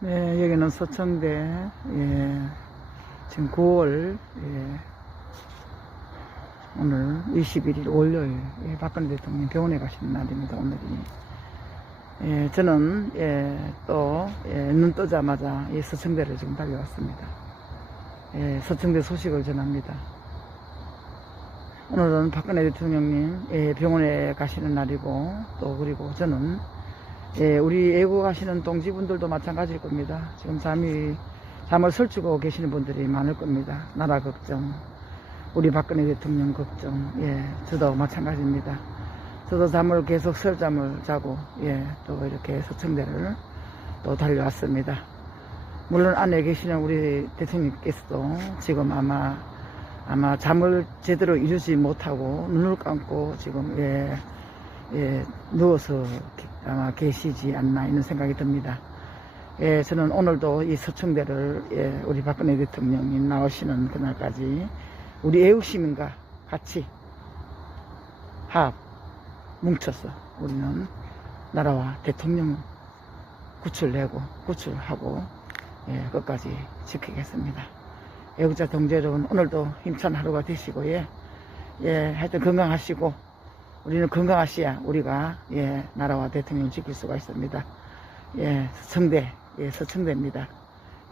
네, 여기는 서청대, 예, 지금 9월, 예, 오늘 21일 월요일, 예, 박근혜 대통령 병원에 가시는 날입니다, 오늘이. 예, 저는, 예, 또, 예, 눈 뜨자마자 이 서청대를 지금 달려왔습니다. 예, 서청대 소식을 전합니다. 오늘은 박근혜 대통령님, 예, 병원에 가시는 날이고, 또 그리고 저는, 예, 우리 애국 가시는 동지분들도 마찬가지일 겁니다. 지금 잠이, 잠을 설치고 계시는 분들이 많을 겁니다. 나라 걱정, 우리 박근혜 대통령 걱정, 예, 저도 마찬가지입니다. 저도 잠을 계속 설잠을 자고, 예, 또 이렇게 서청대를 또 달려왔습니다. 물론 안에 계시는 우리 대통령께서도 지금 아마, 아마 잠을 제대로 이루지 못하고 눈을 감고 지금, 예, 예, 누워서 기- 아마 계시지 않나 이런 생각이 듭니다. 예, 저는 오늘도 이 서청대를 예, 우리 박근혜 대통령이 나오시는 그날까지 우리 애국시민과 같이 합 뭉쳐서 우리는 나라와 대통령 구출내고 구출하고 예, 끝까지 지키겠습니다. 애국자 동지 여러분 오늘도 힘찬 하루가 되시고 예, 예, 하여튼 건강하시고 우리는 건강하셔야 우리가 예, 나라와 대통령을 지킬 수가 있습니다. 예, 서청대, 예, 서청대입니다.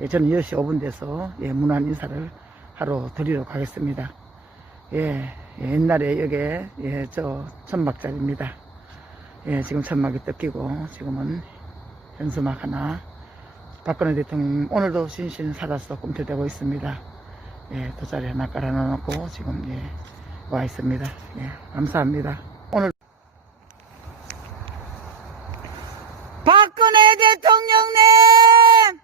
예, 저는 10시 5분 돼서 예, 문안 인사를 하러 드리러 가겠습니다. 예, 예, 옛날에 여기에 예, 저 천막자리입니다. 예, 지금 천막이 뜯기고 지금은 현수막 하나 박근혜 대통령 오늘도 신신 살아서 꿈틀대고 있습니다. 예, 돗자리 하나 깔아놓고 지금 예, 와 있습니다. 예, 감사합니다. 오늘 박근혜 대통령님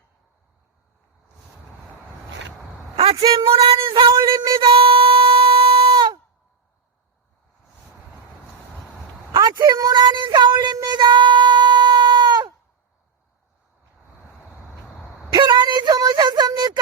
아침 문안 인사 올립니다. 아침 문안 인사 올립니다. 편안히 주무셨습니까?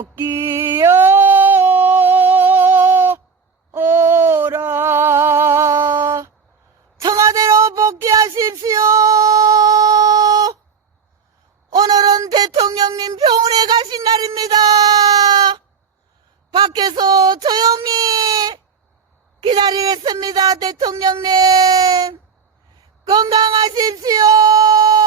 복기여 오라 청와대로 복귀하십시오. 오늘은 대통령님 병원에 가신 날입니다. 밖에서 조용히 기다리겠습니다. 대통령님 건강하십시오.